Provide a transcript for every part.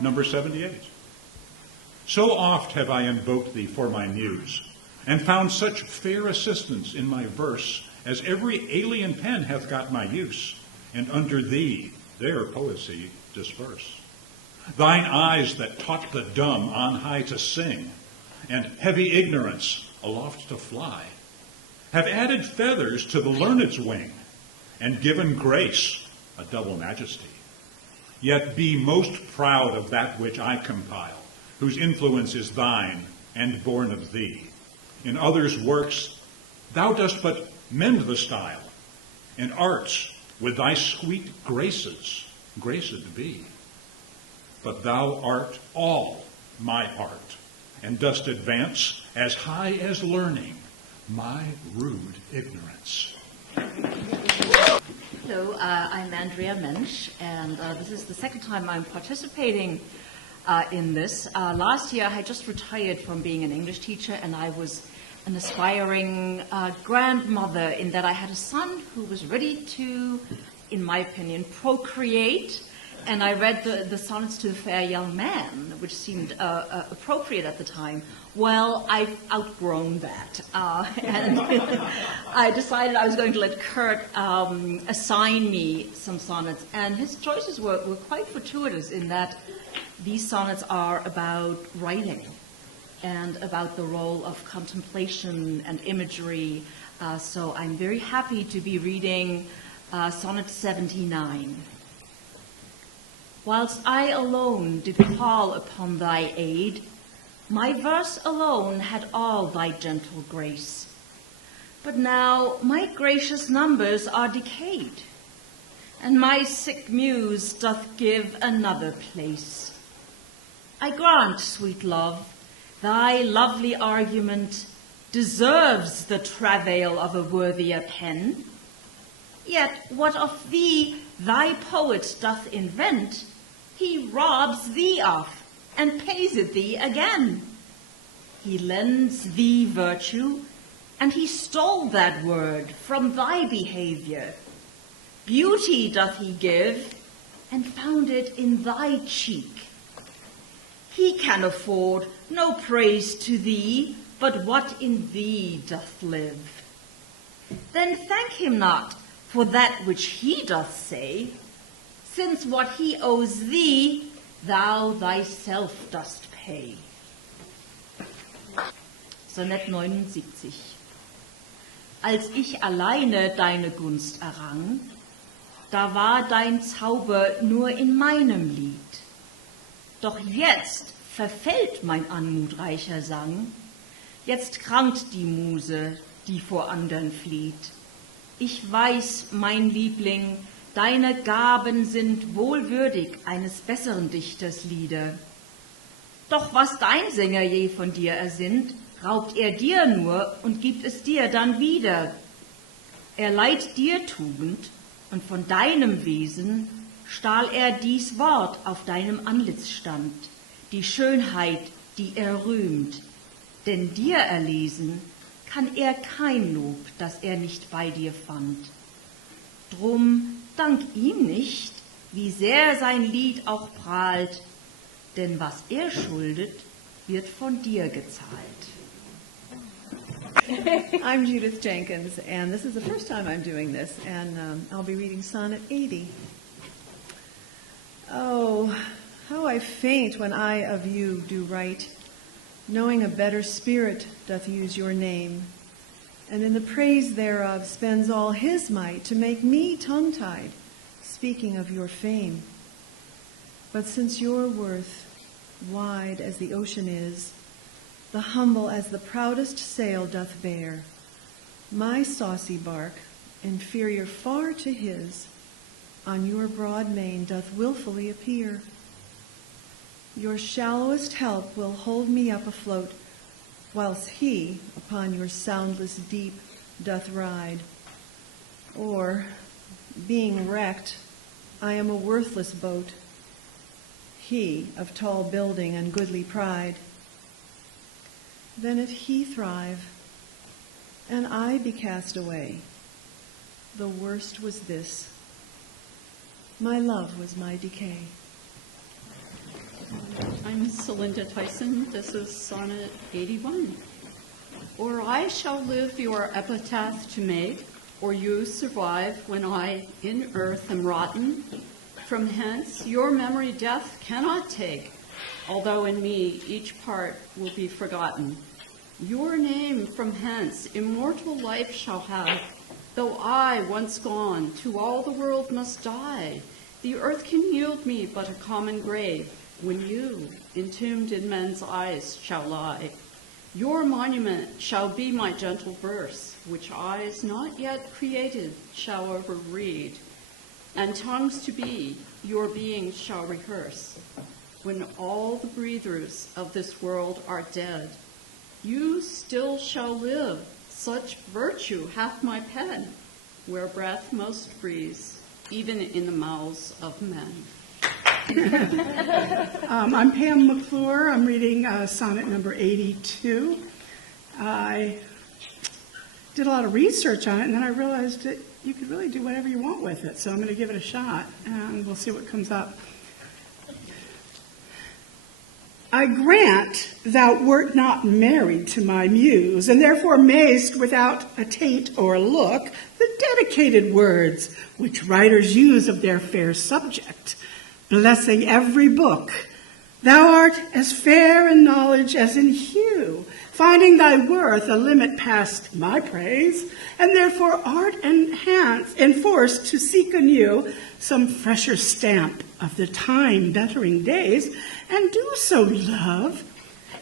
number 78. So oft have I invoked thee for my muse, and found such fair assistance in my verse, as every alien pen hath got my use, and under thee their poesy disperse. Thine eyes that taught the dumb on high to sing, and heavy ignorance aloft to fly, have added feathers to the learned's wing, and given grace a double majesty. Yet be most proud of that which I compile, whose influence is thine and born of thee. In others' works thou dost but mend the style, and arts with thy sweet graces graced be. But thou art all my art, and dost advance as high as learning my rude ignorance. Hello, I'm Andrea Mensch, and this is the second time I'm participating in this. Last year I had just retired from being an English teacher, and I was an aspiring grandmother in that I had a son who was ready to, in my opinion, procreate. And I read the sonnets to the fair young man, which seemed appropriate at the time. Well, I've outgrown that. And I decided I was going to let Kurt assign me some sonnets. And his choices were quite fortuitous in that these sonnets are about writing and about the role of contemplation and imagery. So I'm very happy to be reading Sonnet 79. Whilst I alone did call upon thy aid, my verse alone had all thy gentle grace. But now my gracious numbers are decayed, and my sick muse doth give another place. I grant, sweet love, thy lovely argument deserves the travail of a worthier pen. Yet what of thee thy poet doth invent, he robs thee of, and pays it thee again. He lends thee virtue, and he stole that word from thy behavior. Beauty doth he give, and found it in thy cheek. He can afford no praise to thee, but what in thee doth live. Then thank him not for that which he doth say, since what he owes thee, thou thyself dost pay. Sonett 79. Als ich alleine deine Gunst errang, da war dein Zauber nur in meinem Lied. Doch jetzt verfällt mein anmutreicher Sang, jetzt krankt die Muse, die vor andern flieht. Ich weiß, mein Liebling, deine Gaben sind wohl würdig eines besseren Dichters Lieder. Doch was dein Sänger je von dir ersinnt, raubt er dir nur und gibt es dir dann wieder. Er leiht dir Tugend, und von deinem Wesen stahl er dies Wort auf deinem Antlitz stand, die Schönheit, die er rühmt. Denn dir erlesen kann er kein Lob, das er nicht bei dir fand. Drum dank ihm nicht, wie sehr sein Lied auch prahlt, denn was er schuldet, wird von dir gezahlt. I'm Judith Jenkins, and this is the first time I'm doing this, and I'll be reading Sonnet 80. Oh, how I faint when I of you do write, knowing a better spirit doth use your name, and in the praise thereof spends all his might to make me tongue-tied, speaking of your fame. But since your worth, wide as the ocean is, the humble as the proudest sail doth bear, my saucy bark, inferior far to his, on your broad main doth wilfully appear. Your shallowest help will hold me up afloat, whilst he upon your soundless deep doth ride. Or, being wrecked, I am a worthless boat, he of tall building and goodly pride. Then if he thrive, and I be cast away, the worst was this, my love was my decay. I'm Celinda Tyson. This is Sonnet 81. Or I shall live your epitaph to make, or you survive when I in earth am rotten. From hence your memory death cannot take, although in me each part will be forgotten. Your name from hence immortal life shall have, though I, once gone, to all the world must die. The earth can yield me but a common grave, when you, entombed in men's eyes, shall lie. Your monument shall be my gentle verse, which eyes not yet created shall overread, and tongues to be your being shall rehearse. When all the breathers of this world are dead, you still shall live, such virtue hath my pen, where breath most frees, even in the mouths of men. I'm Pam McClure. I'm reading sonnet number 82. I did a lot of research on it, and then I realized that you could really do whatever you want with it, so I'm going to give it a shot, and we'll see what comes up. I grant thou wert not married to my muse, and therefore mayst, without a taint or look, the dedicated words which writers use of their fair subject, blessing every book. Thou art as fair in knowledge as in hue, finding thy worth a limit past my praise, and therefore art enforced to seek anew some fresher stamp of the time-bettering days, and do so, love.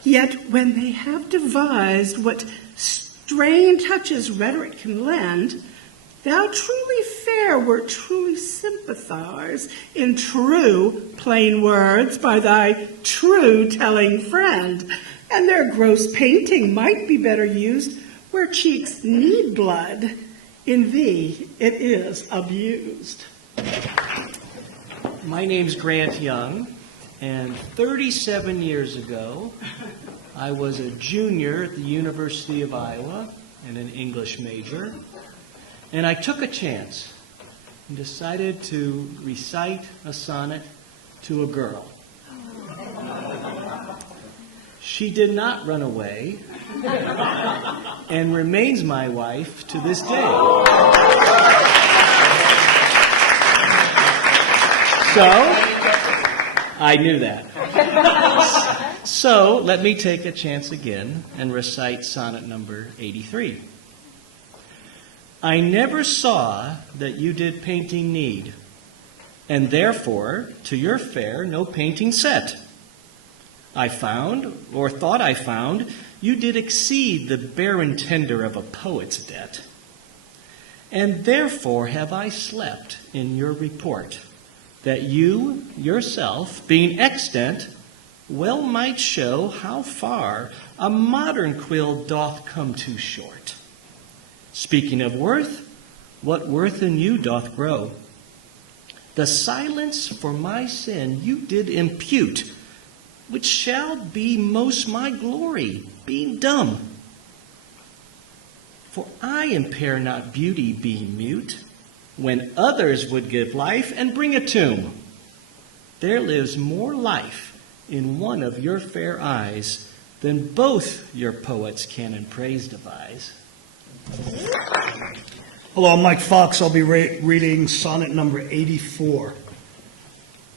Yet when they have devised what strain touches rhetoric can lend, thou truly fair wert truly sympathized in true plain words by thy true telling friend, and their gross painting might be better used where cheeks need blood. In thee it is abused. My name's Grant Young, and 37 years ago, I was a junior at the University of Iowa and an English major, and I took a chance and decided to recite a sonnet to a girl. She did not run away and remains my wife to this day. So, I knew that. So, let me take a chance again and recite sonnet number 83. I never saw that you did painting need, and therefore to your fair no painting set. I found, or thought I found, you did exceed the barren tender of a poet's debt. And therefore have I slept in your report, that you yourself, being extant, well might show how far a modern quill doth come too short. Speaking of worth, what worth in you doth grow? The silence for my sin you did impute, which shall be most my glory, being dumb. For I impair not beauty being mute, when others would give life and bring a tomb. There lives more life in one of your fair eyes than both your poets can in praise devise. Hello, I'm Mike Fox. I'll be reading sonnet number 84.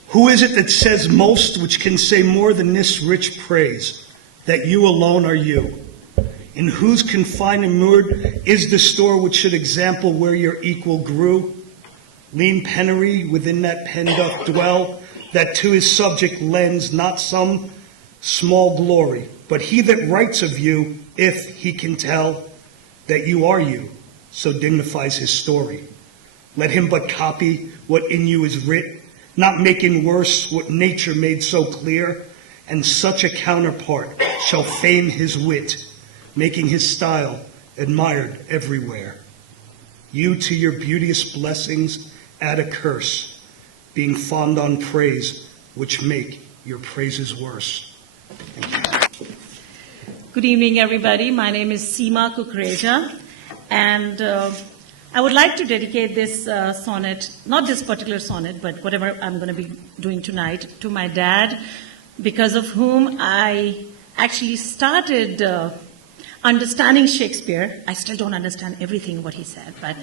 Who is it that says most which can say more than this rich praise, that you alone are you? In whose confined and moored is the store which should example where your equal grew? Lean penury within that pen doth dwell, that to his subject lends not some small glory, but he that writes of you, if he can tell that you are you, so dignifies his story. Let him but copy what in you is writ, not making worse what nature made so clear, and such a counterpart shall fame his wit, making his style admired everywhere. You to your beauteous blessings add a curse, being fond on praise, which make your praises worse. Thank you. Good evening, everybody. My name is Seema Kukreja, and I would like to dedicate this sonnet, not this particular sonnet, but whatever I'm going to be doing tonight, to my dad, because of whom I actually started understanding Shakespeare. I still don't understand everything what he said, but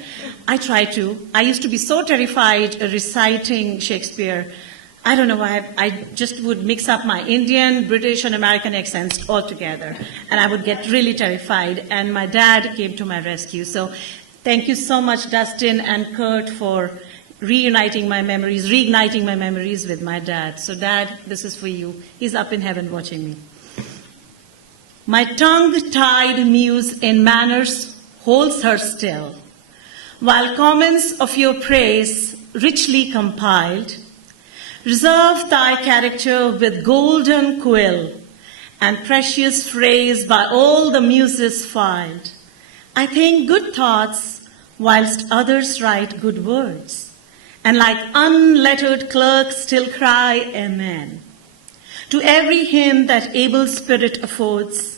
I try to. I used to be so terrified reciting Shakespeare. I don't know why. I just would mix up my Indian, British, and American accents all together, and I would get really terrified, and my dad came to my rescue. So thank you so much, Dustin and Kurt, for reigniting my memories with my dad. So Dad, this is for you. He's up in heaven watching me. My tongue-tied muse in manners holds her still, while comments of your praise richly compiled, reserve thy character with golden quill, and precious phrase by all the muses filed. I think good thoughts, whilst others write good words, and like unlettered clerks still cry Amen. To every hymn that able spirit affords,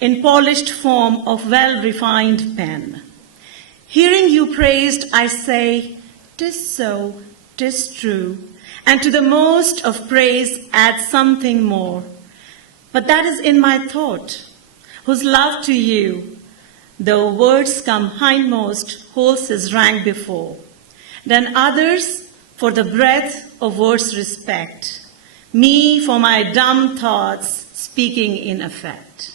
in polished form of well-refined pen. Hearing you praised, I say, 'tis so, 'tis true, and to the most of praise add something more. But that is in my thought, whose love to you, though words come hindmost, holds his rank before. Then others for the breadth of words respect, me for my dumb thoughts speaking in effect.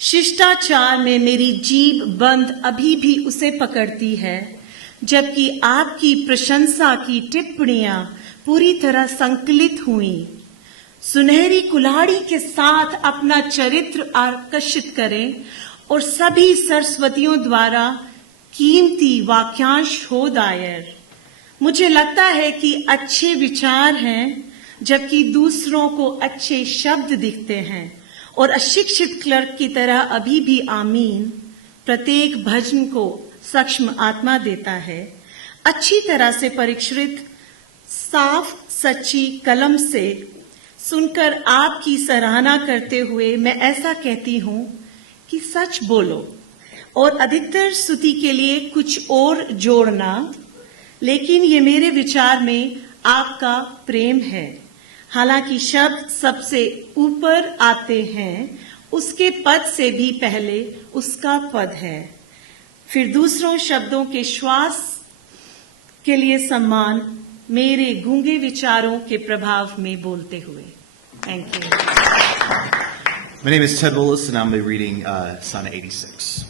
शिष्टाचार में मेरी जीभ बंद अभी भी उसे पकड़ती है, जबकि आपकी प्रशंसा की टिप्पणियां पूरी तरह संकलित हुई। सुनहरी कुल्हाड़ी के साथ अपना चरित्र आकर्षित करें और सभी सरस्वतियों द्वारा कीमती वाक्यांश हो दायर। मुझे लगता है कि अच्छे विचार हैं, जबकि दूसरों को अच्छे शब्द दिखते हैं, और अशिक्षित क्लर्क की तरह अभी भी आमीन प्रत्येक भजन को सूक्ष्म आत्मा देता है। अच्छी तरह से परीक्षित साफ सच्ची कलम से सुनकर आपकी सराहना करते हुए मैं ऐसा कहती हूं कि सच बोलो और अधिकतर स्तुति के लिए कुछ और जोड़ना, लेकिन ये मेरे विचार में आपका प्रेम है। हालांकि शब्द सबसे ऊपर आते हैं, उसके पद से भी पहले उसका पद है। फिर दूसरों शब्दों के श्वास के लिए सम्मान मेरे गूंगे विचारों के प्रभाव में बोलते हुए। Thank you. My name is Ted Willis, and I'm going to be reading Sonnet 86.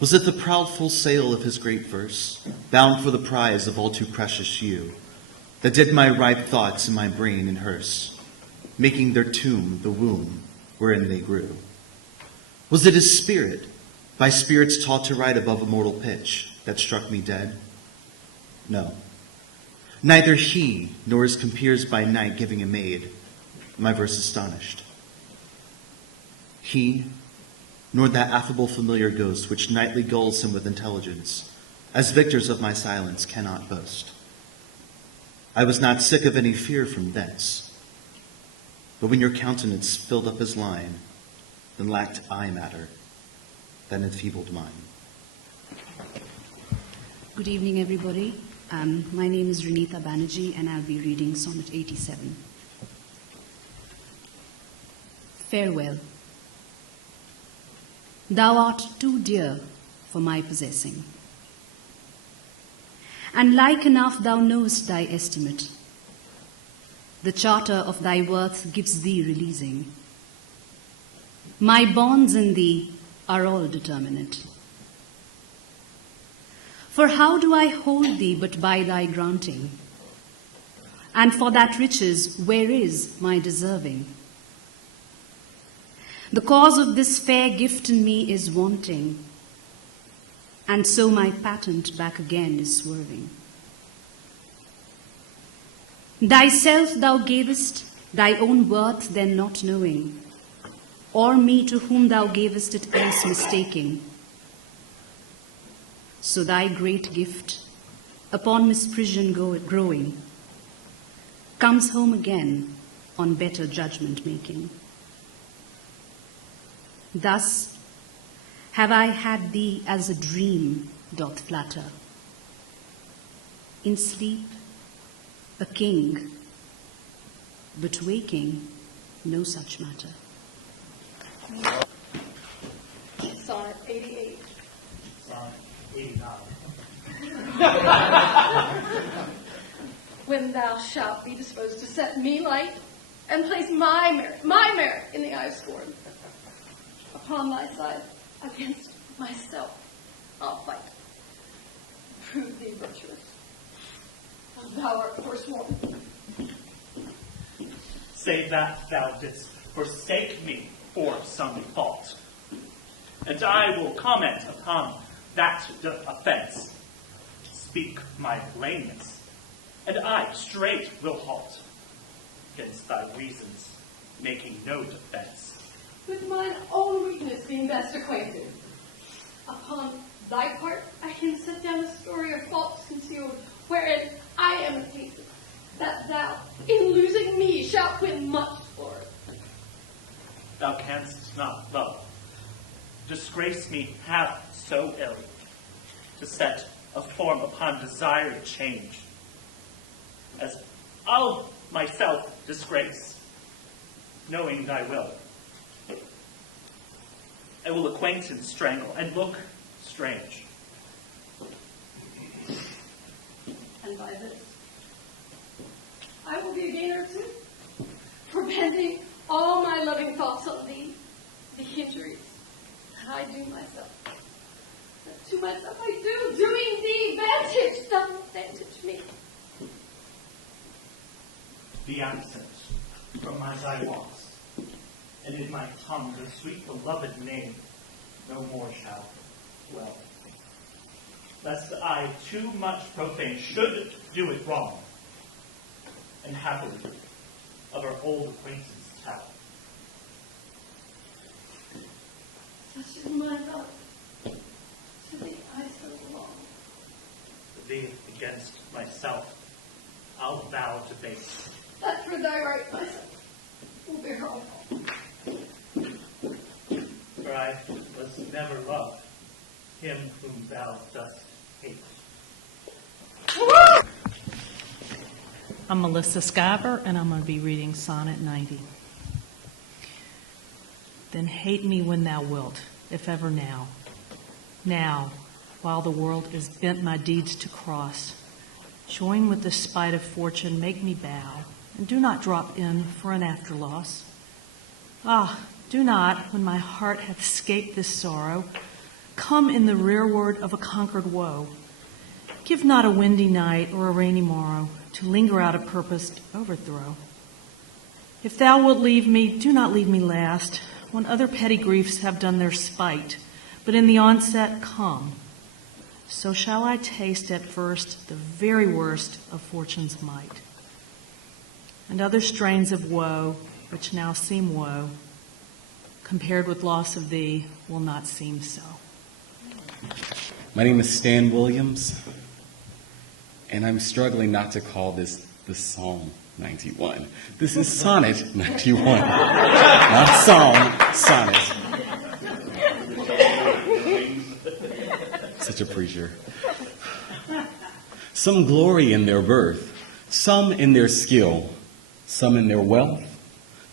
Was it the proud full sail of his great verse, bound for the prize of all too precious you, that did my ripe thoughts in my brain and hearse, making their tomb the womb wherein they grew? Was it his spirit, by spirits taught to write above a mortal pitch, that struck me dead? No. Neither he nor his compeers by night giving a maid, my verse astonished. He, nor that affable familiar ghost which nightly gulls him with intelligence, as victors of my silence cannot boast. I was not sick of any fear from thence, but when your countenance filled up his line, then lacked eye matter, that enfeebled mine. Good evening, everybody. My name is Rinita Banerjee, and I'll be reading Sonnet 87. Farewell. Thou art too dear for my possessing, and like enough thou knowest thy estimate. The charter of thy worth gives thee releasing. My bonds in thee are all determinate. For how do I hold thee but by thy granting? And for that riches, where is my deserving? The cause of this fair gift in me is wanting, and so my patent back again is swerving. Thyself thou gavest, thy own worth then not knowing, or me to whom thou gavest it else mistaking. So thy great gift, upon misprision growing, comes home again on better judgment making. Thus have I had thee as a dream doth flatter. In sleep, a king, but waking, no such matter. Sonnet 88. Sonnet 89. When thou shalt be disposed to set me light, and place my merit in the eye of scorn, upon thy side, against myself, I'll fight. Prove thee virtuous, as thou art forsworn. Say that thou didst forsake me for some fault, and I will comment upon that offense. Speak my blameless, and I straight will halt against thy reasons, making no defense. With mine own weakness being best acquainted, upon thy part I can set down a story of faults concealed, wherein I am attainted, that thou, in losing me, shalt win much glory. Thou canst not, love, disgrace me half so ill, to set a form upon desired change, as I'll myself disgrace, knowing thy will. I will acquaintance strangle and look strange. And by this, I will be a gainer too, for bending all my loving thoughts on thee, the injuries that I do myself. That to myself I do, doing thee vantage, doth vantage me. Be absent from my thy walks, and in my tongue the sweet beloved name no more shall dwell. Lest I too much profane should do it wrong, and happily of our old acquaintance tell. Such is my love, to thee I so belong. For thee against myself I'll vow debate. That for thy right myself will bear all fault. For I was never loved him whom thou dost hate. I'm Melissa Skiver, and I'm going to be reading Sonnet 90. Then hate me when thou wilt, if ever now. Now, while the world is bent my deeds to cross, join with the spite of fortune, make me bow, and do not drop in for an after loss. Ah, do not, when my heart hath escaped this sorrow, come in the rearward of a conquered woe. Give not a windy night or a rainy morrow to linger out a purposed overthrow. If thou wilt leave me, do not leave me last, when other petty griefs have done their spite, but in the onset come. So shall I taste at first the very worst of fortune's might. And other strains of woe, which now seem woe, compared with loss of thee, will not seem so. My name is Stan Williams, and I'm struggling not to call this the Psalm 91. This is Sonnet 91, not Psalm, Sonnet. Such a preacher. Some glory in their birth, some in their skill, some in their wealth,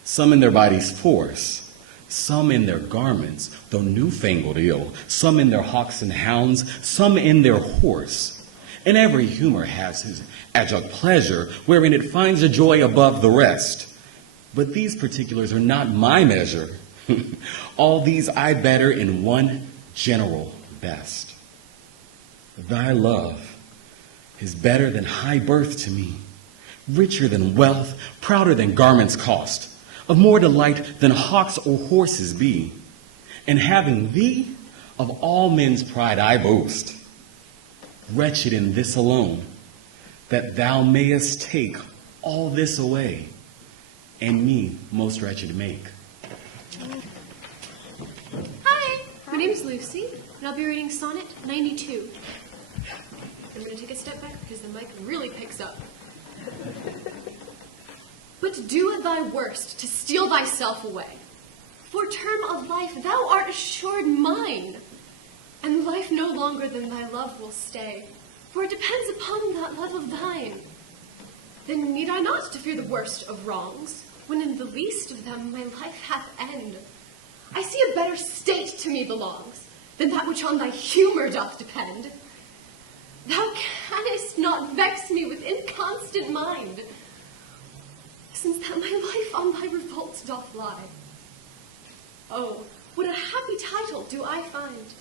some in their body's force, some in their garments, though newfangled ill, some in their hawks and hounds, some in their horse. And every humor has his adjunct pleasure, wherein it finds a joy above the rest. But these particulars are not my measure. All these I better in one general best. Thy love is better than high birth to me, richer than wealth, prouder than garments cost, of more delight than hawks or horses be. And having thee, of all men's pride I boast, wretched in this alone, that thou mayest take all this away, and me most wretched make. Hi, my name is Lucy, and I'll be reading Sonnet 92. I'm going to take a step back because the mic really picks up. But do thy worst to steal thyself away. For term of life thou art assured mine, and life no longer than thy love will stay, for it depends upon that love of thine. Then need I not to fear the worst of wrongs, when in the least of them my life hath end. I see a better state to me belongs, than that which on thy humour doth depend. Thou canst not vex me with inconstant mind, since that my life on thy revolts doth lie. Oh, what a happy title do I find,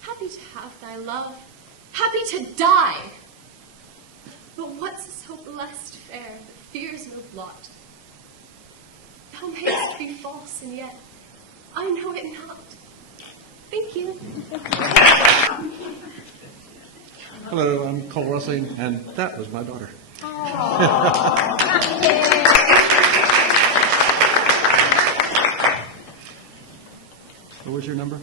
happy to have thy love, happy to die. But what's so blessed fair that fears no blot? Thou mayst be false, and yet I know it not. Thank you. Hello, I'm called Russing, and that was my daughter. What was your number?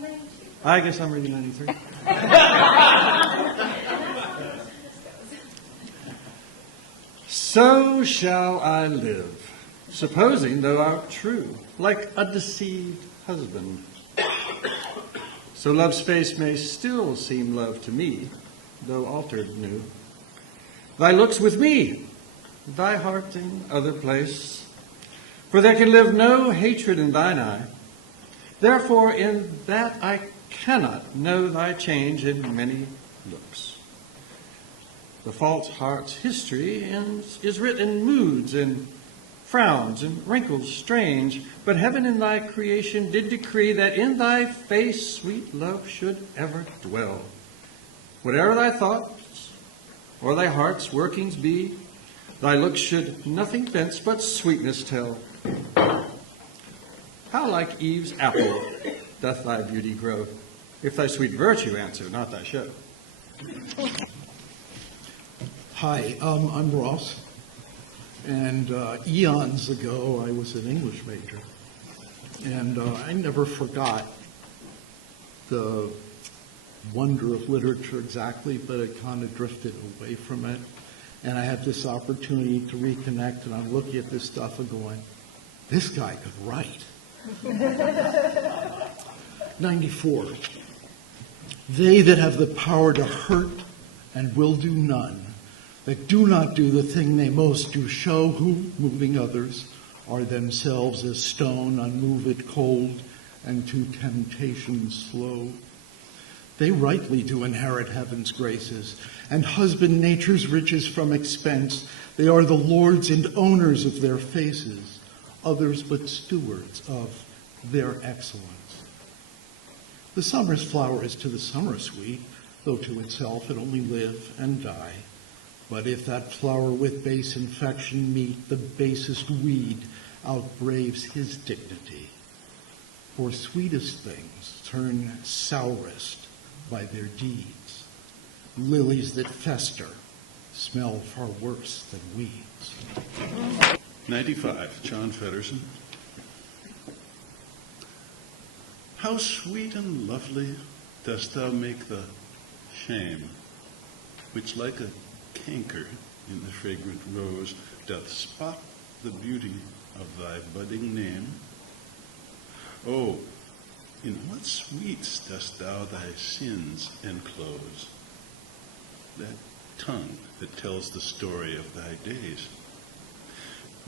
92. I guess I'm reading 93. So shall I live, supposing thou art true, like a deceived husband. So love's face may still seem love to me, though altered new. Thy looks with me, thy heart in other place, for there can live no hatred in thine eye. Therefore in that I cannot know thy change in many looks. The false heart's history is writ in moods and frowns and wrinkles strange, but heaven in thy creation did decree that in thy face sweet love should ever dwell. Whatever thy thoughts or thy heart's workings be, thy looks should nothing thence but sweetness tell. How like Eve's apple doth thy beauty grow, if thy sweet virtue answer not thy show. Hi, I'm Ross, and eons ago I was an English major, and I never forgot the wonder of literature exactly, but it kind of drifted away from it, and I had this opportunity to reconnect, and I'm looking at this stuff and going, this guy could write. 94. They that have the power to hurt and will do none, that do not do the thing they most do show, who, moving others, are themselves as stone, unmoved, cold, and to temptation slow. They rightly do inherit heaven's graces, and husband nature's riches from expense. They are the lords and owners of their faces, others but stewards of their excellence. The summer's flower is to the summer sweet, though to itself it only live and die. But if that flower with base infection meet, the basest weed outbraves his dignity. For sweetest things turn sourest by their deeds. Lilies that fester smell far worse than weeds. 95, John Feddersen. How sweet and lovely dost thou make the shame, which like a canker in the fragrant rose doth spot the beauty of thy budding name. Oh, in what sweets dost thou thy sins enclose, that tongue that tells the story of thy days,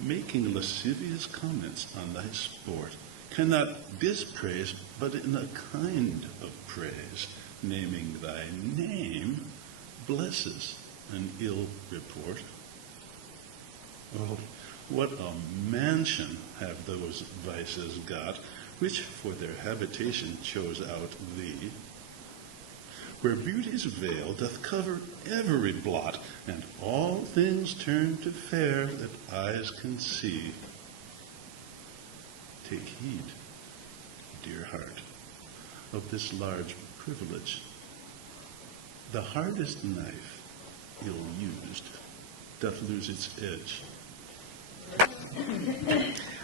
making lascivious comments on thy sport, cannot dispraise but in a kind of praise, naming thy name blesses an ill report. Oh, what a mansion have those vices got, which for their habitation chose out thee, where beauty's veil doth cover every blot, and all things turn to fair that eyes can see. Take heed, dear heart, of this large privilege. The hardest knife, ill used, doth lose its edge.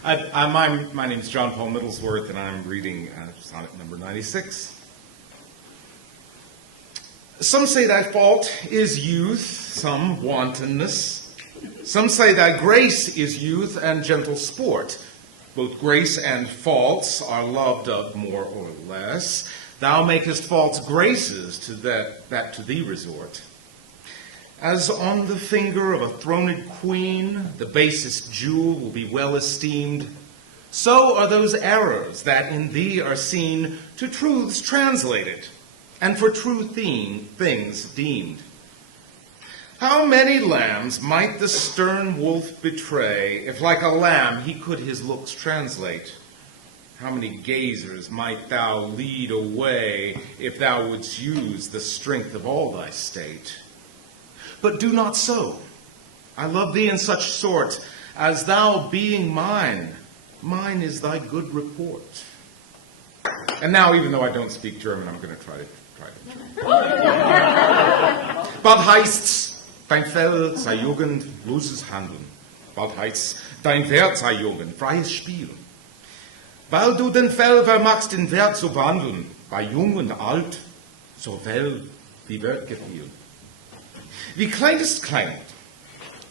My name is John Paul Middlesworth, and I'm reading sonnet number 96. Some say thy fault is youth, some wantonness. Some say thy grace is youth and gentle sport. Both grace and faults are loved of more or less. Thou makest false graces to that to thee resort. As on the finger of a throned queen, the basest jewel will be well esteemed, so are those errors that in thee are seen to truths translated, and for true things deemed. How many lambs might the stern wolf betray, if like a lamb he could his looks translate? How many gazers might thou lead away, if thou wouldst use the strength of all thy state? But do not so. I love thee in such sort, as thou being mine, mine is thy good report. And now, even though I don't speak German, I'm going to try to. Bald heißt's, dein Fell sei Jugend, loses Handeln. Bald heißt's, dein Wert sei Jugend, freies Spiel. Weil du den Fell vermagst, den Wert zu wandeln, bei Jung und Alt, so well wie Wert gefiel. Wie klein ist Kleinheit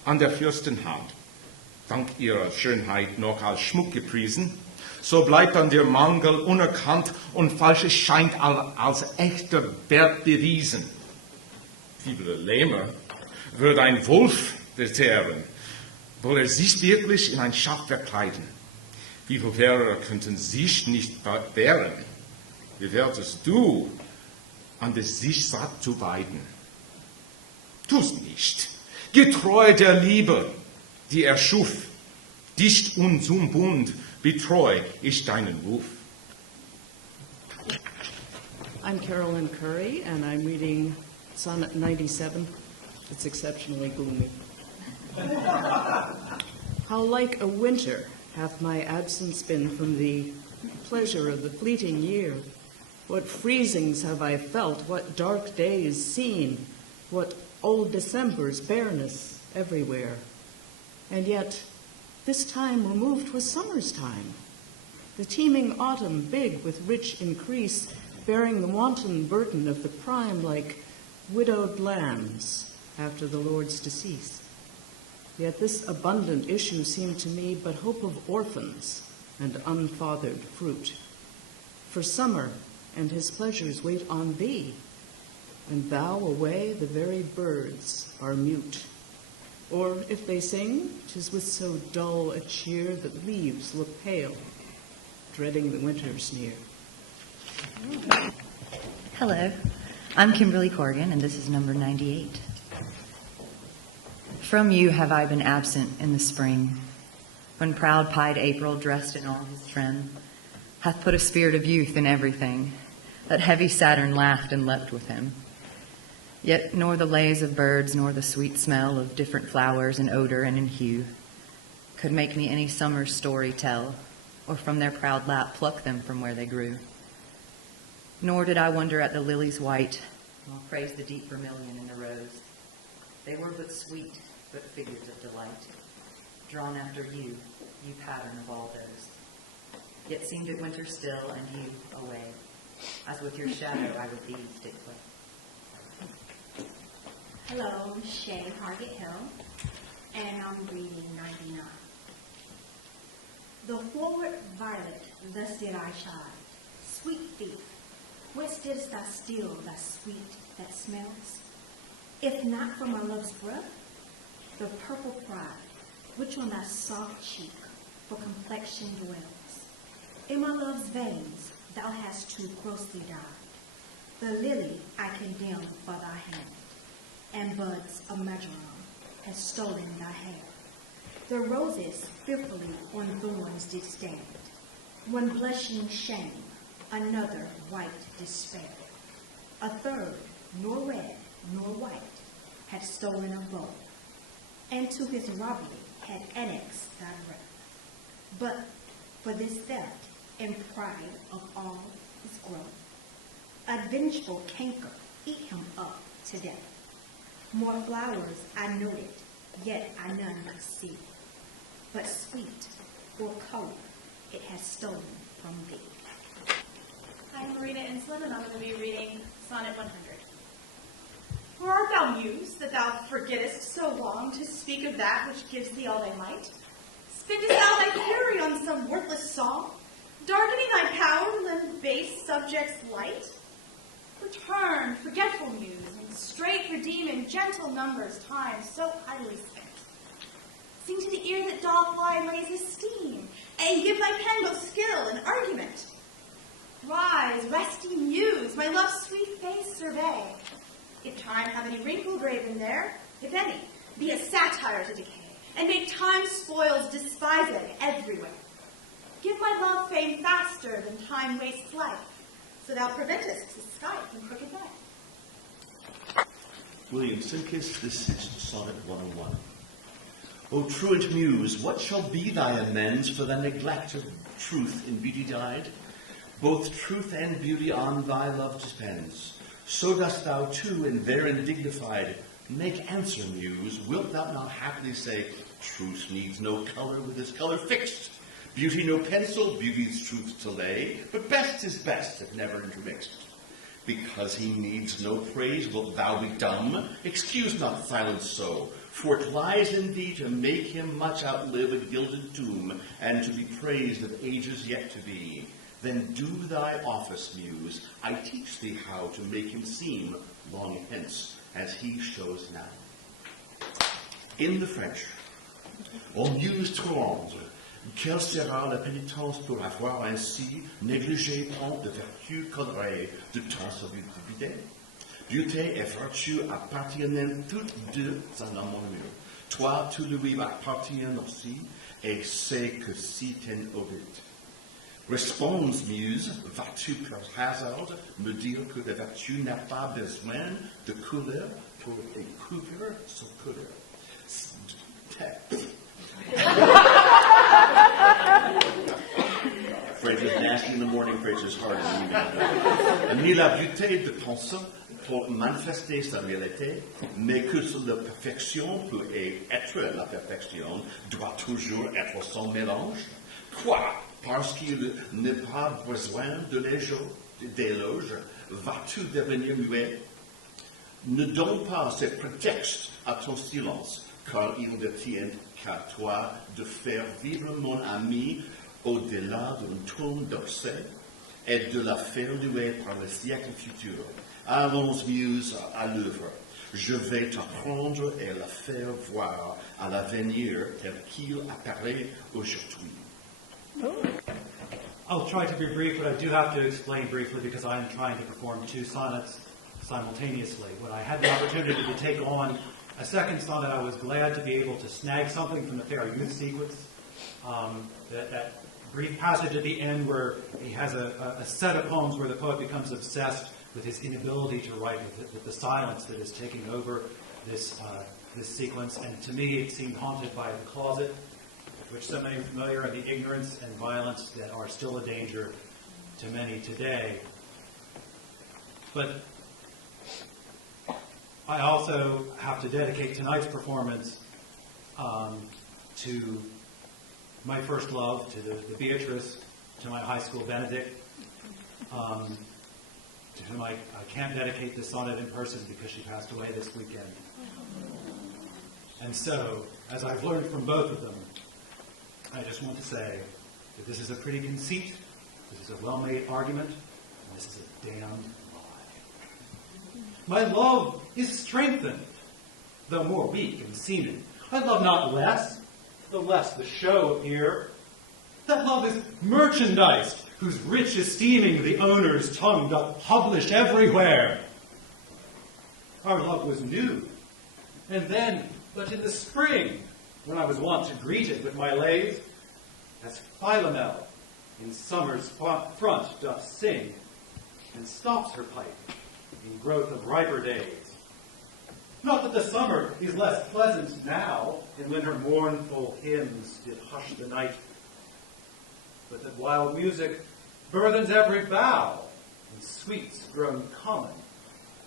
an der Fürstin Hand, dank ihrer Schönheit noch als Schmuck gepriesen, so bleibt an dir Mangel unerkannt und Falsches scheint als echter Wert bewiesen. Viele Lämmer wird ein Wolf verzehren, woll sich wirklich in ein Schaf verkleiden. Wie viele Wehrer könnten sich nicht wehren? Wie wärtest du, an der sich satt zu weiden? Tu's nicht, getreu der Liebe, die er schuf, dicht und zum Bund betreu ich deinen Ruf. I'm Carolyn Currie, and I'm reading Sonnet 97. It's exceptionally gloomy. How like a winter hath my absence been from thee, pleasure of the fleeting year. What freezings have I felt, what dark days seen, what old December's bareness everywhere. And yet, this time removed was summer's time, the teeming autumn big with rich increase, bearing the wanton burden of the prime like widowed lambs after the Lord's decease. Yet this abundant issue seemed to me but hope of orphans and unfathered fruit. For summer and his pleasures wait on thee, and thou away the very birds are mute. Or if they sing, 'tis with so dull a cheer that leaves look pale, dreading the winter's near. Hello, I'm Kimberly Corrigan, and this is number 98. From you have I been absent in the spring, when proud-pied April, dressed in all his trim, hath put a spirit of youth in everything, that heavy Saturn laughed and leapt with him. Yet nor the lays of birds, nor the sweet smell of different flowers in odor and in hue, could make me any summer's story tell, or from their proud lap pluck them from where they grew. Nor did I wonder at the lilies white, nor praise the deep vermilion in the rose. They were but sweet, but figures of delight, drawn after you, you pattern of all those. Yet seemed it winter still, and you away, as with your shadow I with these did play. Hello, I'm Shay Hargett Hill, and I'm reading 99. The forward violet, thus did I shine. Sweet thief, whence didst thou steal thy sweet that smells? If not from my love's breath, the purple pride, which on thy soft cheek for complexion dwells. In my love's veins thou hast too grossly dyed. The lily I condemn for thy hand, and buds of marjoram has stolen thy hair. The roses fearfully on thorns did stand, one blushing shame, another white despair. A third, nor red nor white, had stolen a bow, and to his robbery had annexed thy breath. But for this theft and pride of all his growth, a vengeful canker eat him up to death. More flowers I noted, yet I none could see, but sweet or color it has stolen from thee. I'm Marina Enslen, and I'm going to be reading Sonnet 100. Where art thou, muse, that thou forgettest so long to speak of that which gives thee all thy might? Spendest thou thy fury on some worthless song, darkening thy power to lend base subjects light? Return, forgetful muse, and straight redeem in gentle numbers time so idly spent. Sing to the ear that doth lie in lays esteem, and give my pen both skill and argument. Rise, resty muse, my love's sweet face survey. If time have any wrinkle graven there, if any, be a satire to decay, and make time's spoils despised everywhere. Give my love fame faster than time wastes life, so thou preventest the sky from crooked night. William Simkis, the 6th Sonnet 101. O truant muse, what shall be thy amends for the neglect of truth in beauty dyed? Both truth and beauty on thy love depends. So dost thou too, and therein dignified, make answer, muse. Wilt thou not haply say, truth needs no color with its color fixed? Beauty no pencil, beauty's truth to lay, but best is best if never intermixed. Because he needs no praise, wilt thou be dumb? Excuse not silence so, for it lies in thee to make him much outlive a gilded tomb, and to be praised of ages yet to be. Then do thy office, muse. I teach thee how to make him seem long hence, as he shows now. In the French, O muse truande, quelle sera la pénitence pour avoir ainsi négligé tant de vertus colorées de ta solidité? Beauté et vertu appartiennent toutes deux à l'amour. Toi, tu lui appartiens aussi, et c'est que si t'en obéis. Réponds, muse, vas-tu par hasard me dire que la vertu n'a pas besoin de couleur pour découvrir son couleur? French is nasty in the morning, French is hard in the evening. Ni la beauté de penser pour manifester sa réalité, mais que la perfection pour être la perfection doit toujours être sans mélange. Quoi? Parce qu'il n'est pas besoin d'éloge, vas-tu devenir muet? Ne donne pas ce prétexte à ton silence, car il ne tient qu'à toi de faire vivre mon ami au-delà d'une tombe d'Orsay et de la faire louer par le siècle futur. Allons, muse, à l'œuvre. Je vais t'apprendre et la faire voir à l'avenir tel qu'il apparaît aujourd'hui. I'll try to be brief, but I do have to explain briefly because I am trying to perform 2 sonnets simultaneously. When I had the opportunity to take on a second sonnet, I was glad to be able to snag something from the Fair Youth sequence. That brief passage at the end where he has a set of poems where the poet becomes obsessed with his inability to write, with the silence that is taking over this sequence. And to me, it seemed haunted by the closet, with which so many are familiar, and the ignorance and violence that are still a danger to many today. But I also have to dedicate tonight's performance to my first love, to the Beatrice, to my high school Benedict, to whom I can't dedicate this sonnet in person because she passed away this weekend. And so, as I've learned from both of them, I just want to say that this is a pretty conceit, this is a well-made argument, and this is a damned lie. My love is strengthened, though more weak and seeming. I love not less, though less the show appear. That love is merchandised, whose rich esteeming the owner's tongue doth publish everywhere. Our love was new, and then, but in the spring, when I was wont to greet it with my lays, as Philomel in summer's front doth sing, and stops her pipe in growth of riper days. Not that the summer is less pleasant now, than when her mournful hymns did hush the night, but that wild music burthens every bough, and sweets grown common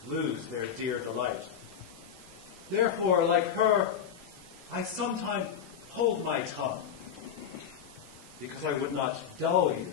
lose their dear delight. Therefore, like her, I sometimes hold my tongue, because I would not dull you